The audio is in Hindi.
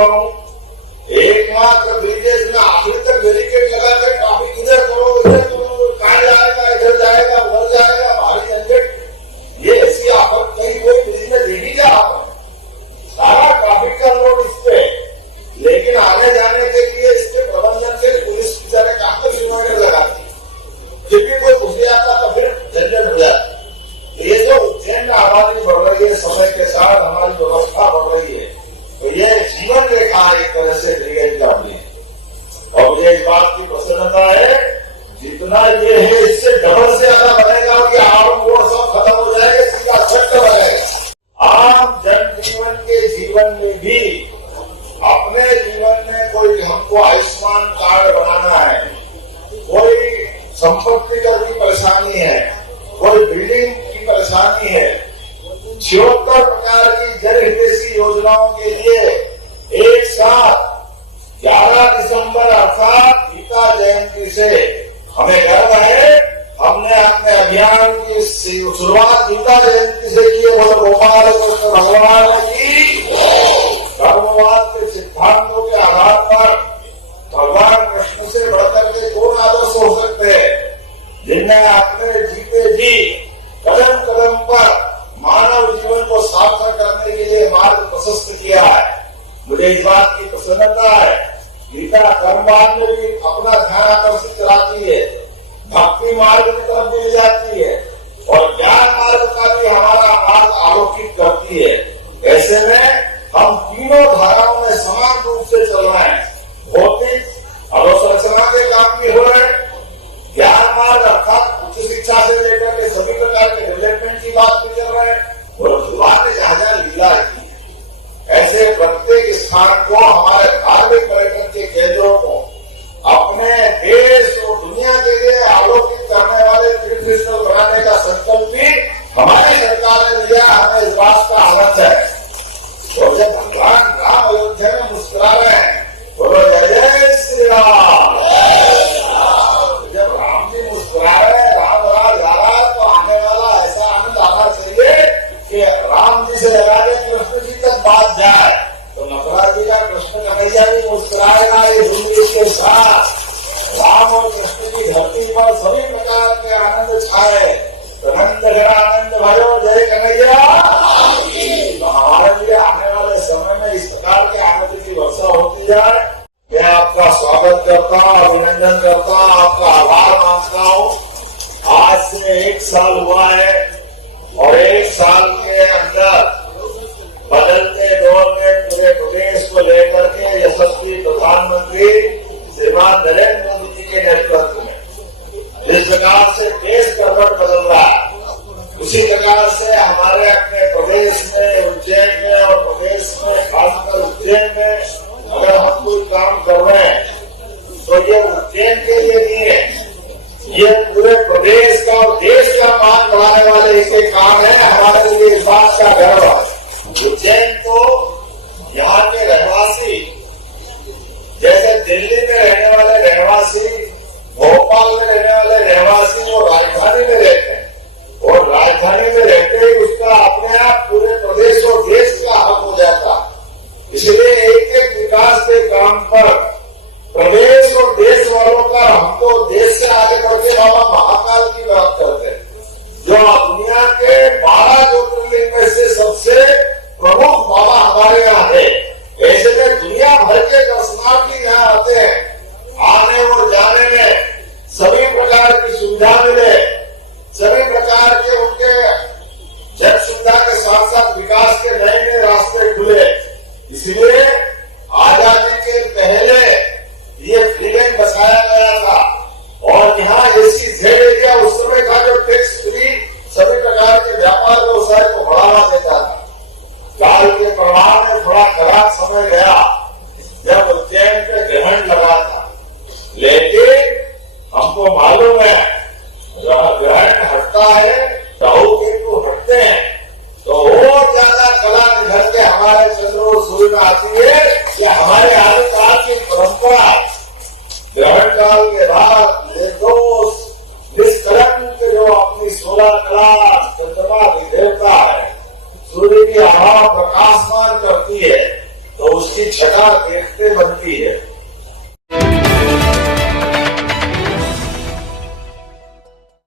सकता हूँ। एकमात्र ब्रिजेश में आखिर तक बैरिकेड लगा के ट्रैफिक इधर करो कहाँ जाएगा, इधर जाएगा, उधर जाएगा, भारी झंझट। ये ऐसी आफत कहीं कोई ब्रिज में देखी क्या आपने? सारा ट्रैफिक का लोड इस पे, लेकिन आने जाने के लिए इसके प्रबंधन से पुलिस बेचारे कहाँ तक सिग्नल लगाती, जब भी कोई घुस जाता तो फिर झंझट हो जाता। ये जो उज्जैन में आबादी बढ़ रही है, समय के साथ हमारी व्यवस्था बढ़ रही है, तो ये जीवन रेखा एक तरह से ब्रिगेड का भी है। और मुझे इस बात की प्रसन्नता है, जितना ये है इससे डबल से ज्यादा बढ़ेगा और ये आम वो सब खत्म हो जाएगा, इसका छठ बढ़ेगा। आम जनजीवन के जीवन में भी अपने जीवन में कोई हमको आयुष्मान कार्ड बनाना है, कोई संपत्ति का भी परेशानी है, कोई बिल्डिंग की परेशानी है, 76 प्रकार की जन हितैषी योजनाओं के लिए एक साथ 11 दिसंबर अर्थात गीता जयंती से हमें गर्व है। हमने अपने अभियान की शुरुआत गीता जयंती से की। बोलो गोपाल कृष्ण भगवान की। धर्मवाद के सिद्धांतों के आधार पर भगवान कृष्ण से बढ़कर के कौन आदर्श हो सकते हैं, जिनने अपने जीते जी कदम कदम पर मानव जीवन को सार्थक करने के लिए मार्ग प्रशस्त किया है। मुझे इस बात की प्रसन्नता है, गीता कर्मवाद में भी अपना ध्यान आकर्षित कराती है, भक्ति मार्ग की तरफ ले जाती है और ज्ञान मार्ग का भी हमारा मार्ग आलोकित करती है। ऐसे में हम तीनों धाराओं में समान रूप से चल रहे हैं। भौतिक अवसंरचना के काम भी हो रहे हैं, ज्ञान मार्ग अर्थात उच्च शिक्षा से लेकर के सभी प्रकार के डेवलपमेंट की बात भी कर रहे हैं और भगवान ने जहां जहां लीला की है, ऐसे प्रत्येक स्थान को, हमारे धार्मिक पर्यटन के केंद्रों को अपने देश और दुनिया के लिए आलोकित करने वाले तीर्थ स्थल बनाने का संकल्प भी हमारी सरकार ने लिया। हमें इस बात का आनंद है। और जब भगवान राम अयोध्या में मुस्कुरा रहे हैं, बोलो जय जय श्री राम। जब राम जी मुस्कुरा रहे हैं, राम राज आ रहा है, तो आने वाला ऐसा आनंद आना चाहिए कि राम जी से लगा के कृष्ण जी तक बात जाए, तो मथुरा जी का कृष्ण कन्हैया भी मुस्कुराएगा ये भूमि के साथ। राम और कृष्ण की धरती पर सभी प्रकार के आनंद छाए, आनंद आनंद भयो जय कन्हैया। तो हमारे लिए आने वाले समय में इस प्रकार के आनंद की वर्षा होती जाए। मैं आपका स्वागत करता हूँ, अभिनंदन करता हूँ, आपका आभार मानता हूँ। आज से 1 साल हुआ है और 1 साल के अंदर बदलते दौर में पूरे प्रदेश को लेकर के यशस्वी प्रधानमंत्री श्रीमान नरेंद्र मोदी जी के नेतृत्व में जिस प्रकार से देश का रंग बदल रहा है, उसी प्रकार से हमारे अपने प्रदेश में, उज्जैन में और प्रदेश में खासकर उज्जैन में अगर हम कोई काम कर रहे हैं तो ये उज्जैन के लिए नहीं है, ये पूरे प्रदेश का और देश का मान बढ़ाने वाले इसके काम है। हमारे लिए इस बात का गर्व है। उज्जैन को यहाँ के रहवासी, जैसे दिल्ली में रहने वाले रहवासी, भोपाल में रहने वाले रहवासी वो राजधानी में रहते हैं और राजधानी में रहते ही उसका अपने आप पूरे प्रदेश और देश का हक हो जाता। इसलिए एक एक विकास के काम पर प्रदेश और देश वालों का, हमको देश से आगे बढ़ के बाबा महाकाल की बात करते हैं, जो दुनिया के 12 ज्योतिर्लिंग में से सबसे प्रमुख बाबा हमारे यहाँ है। ऐसे में दुनिया भर के दर्शनार्थी यहाँ आते हैं, आने और जाने में सभी प्रकार की सुविधा मिले, सभी प्रकार के उनके जन सुविधा के साथ साथ विकास के नए नए रास्ते खुले। इसलिए आजादी के पहले ये फ्रीलैंड बसाया गया था और यहाँ ऐसी जेड एरिया उस समय का जो टैक्स फ्री सभी प्रकार के व्यापार व्यवसाय को बढ़ावा देता था। काल के प्रभाव में थोड़ा खराब समय गया जब उज्जैन पे ग्रहण लगा था, लेकिन हमको मालूम है ग्रहण हटता है, राहु केतु हटते हैं तो और ज्यादा कला निखर के हमारे चंद्र और सूर्य में आती है। कि हमारे आदि काल की परंपरा ग्रहण काल के बाद निर्दोष निष्कलंक जो अपनी 16 कला चंद्रमा की देवता है, सूर्य की आभा प्रकाशमान करती है, तो उसकी छटा देखते